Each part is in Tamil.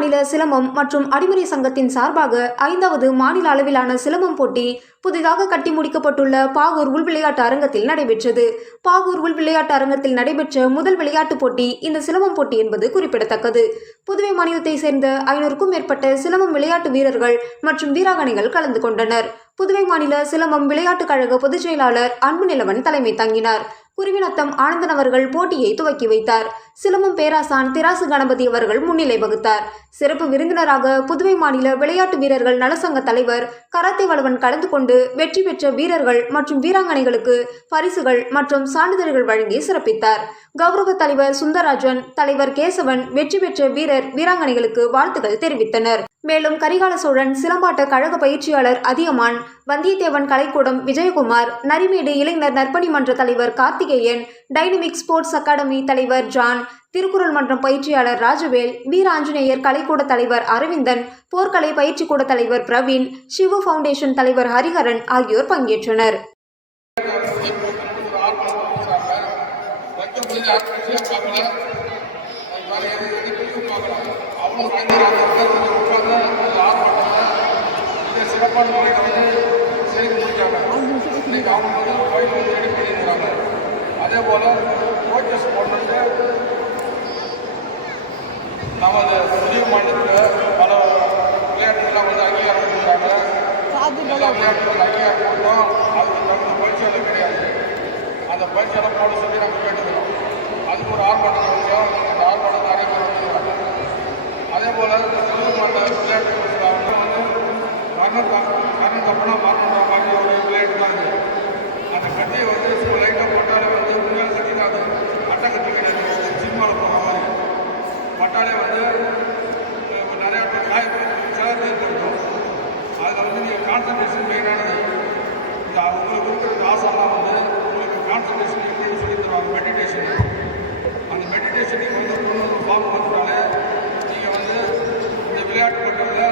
மாநில சிலம்பம் மற்றும் அடிமுறை சங்கத்தின் சார்பாக 5வது மாநில அளவிலான சிலம்பம் போட்டி புதிதாக கட்டி முடிக்கப்பட்டுள்ள பாகூர் உள் விளையாட்டு அரங்கத்தில் நடைபெற்றது. பாகூர் உள் விளையாட்டு அரங்கத்தில் நடைபெற்ற முதல் விளையாட்டுப் போட்டி இந்த சிலம்பம் போட்டி என்பது குறிப்பிடத்தக்கது. புதுவை மாநிலத்தை சேர்ந்த 500க்கும் மேற்பட்ட சிலம்பம் விளையாட்டு வீரர்கள் மற்றும் வீராங்கனைகள் கலந்து கொண்டனர். புதுவை மாநில சிலம்பம் விளையாட்டுக் கழக பொதுச் செயலாளர் அன்புநிலவன் தலைமை தாங்கினார். குருவிநத்தம் ஆனந்தன் அவர்கள் போட்டியை துவக்கி வைத்தார். சிலம்பம் பேராசான் திராசு கணபதி அவர்கள் முன்னிலை வகுத்தார். சிறப்பு விருந்தினராக புதுவை மாநில விளையாட்டு வீரர்கள் நலசங்க தலைவர் கராத்தே வளவன் கலந்து கொண்டு வெற்றி பெற்ற வீரர்கள் மற்றும் வீராங்கனைகளுக்கு பரிசுகள் மற்றும் சான்றிதழ்கள் வழங்கி சிறப்பித்தார். கௌரவ தலைவர் சுந்தரராஜன், தலைவர் கேசவன் வெற்றி பெற்ற வீரர் வீராங்கனைகளுக்கு வாழ்த்துக்கள் தெரிவித்தனர். மேலும் கரிகால சோழன் சிலம்பாட்ட கழக பயிற்சியாளர் அதியமான், வந்தியத்தேவன் கலைக்கூடம் விஜயகுமார், நரிமேடு இளைஞர் நற்பணி மன்ற தலைவர் கார்த்திகேயன், டைனமிக் ஸ்போர்ட்ஸ் அகாடமி தலைவர் ஜான், திருக்குறள் மன்றம் பயிற்சியாளர் ராஜவேல், வீர ஆஞ்சநேயர் கலைக்கூட தலைவர் அரவிந்தன், போர்க்கலை பயிற்சி கூட தலைவர் பிரவீன், சிவு ஃபவுண்டேஷன் தலைவர் ஹரிஹரன் ஆகியோர் பங்கேற்றனர். சிறப்பான முறையில் வந்து செய்து முடிச்சாங்க. இன்னைக்கு அவங்க வந்து கோயில் வந்து ரெடி பண்ணியிருக்கிறாங்க. அதே போல் கோச்சஸ் போட்டு நமது புதிய மாநிலத்தில் பல விளையாட்டுகள்லாம் வந்து அங்கீகாரம் கொடுக்குறாங்க. எல்லா விளையாட்டுகள் அங்கீகாரம் கொடுத்தோம். அதுக்கு தகுந்த பயிற்சியாளர் கிடையாது. அந்த பயிற்சியாளர் போட சொல்லி நம்ம கேட்டுக்கிறோம். அதுக்கு ஒரு ஆர்ப்பாட்டம் கொடுத்தோம். அந்த ஆர்ப்பாட்டம் நிறைய பேர் வந்துருக்காங்க. அதே போல் புதிய மாநில விளையாட்டு கண்ணு தப்புனா மாற்றணுன்ற மாதிரி ஒரு விளையாட்டு தான் இருக்குது. அந்த கட்டியை வந்து லைட்டாக பட்டாலே வந்து உண்மையாக கட்டினா அது கட்டை கட்டி கிடையாது. சினிமாவில் போகிற மாதிரி பட்டாலே வந்து நிறையா பேர் சேதத்தை ஏற்படுத்தும். அதில் வந்து நீங்கள் கான்சன்ட்ரேஷன் மெயினானது. இந்த உங்களுக்கு இருக்கிற ஆசைலாம் வந்து உங்களுக்கு கான்சன்ட்ரேஷன் எப்படி சொல்லி தருவாங்க. மெடிடேஷன். அந்த மெடிடேஷனுக்கு வந்து ஒரு ஃபார்ம் வந்துட்டாலே நீங்கள் வந்து இந்த விளையாட்டு பண்ணுறதுல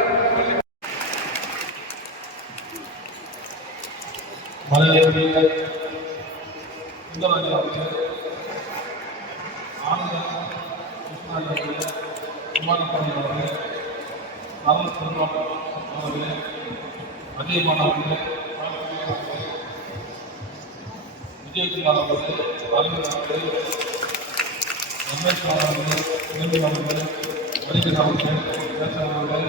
மலையேறிய முதலமைச்சர் ஆனந்த கிருஷ்ணாஜி குமாரசாமி அவர்கள், ராமச்சந்திரன் அவர்கள், அதியமான் அவர்கள், விஜயகுமார் அவர்கள், அரவிந்த் அவர்கள், ரமேஷ் அவர்கள், அவர்கள், வரிகன் அவர்கள், அவர்கள்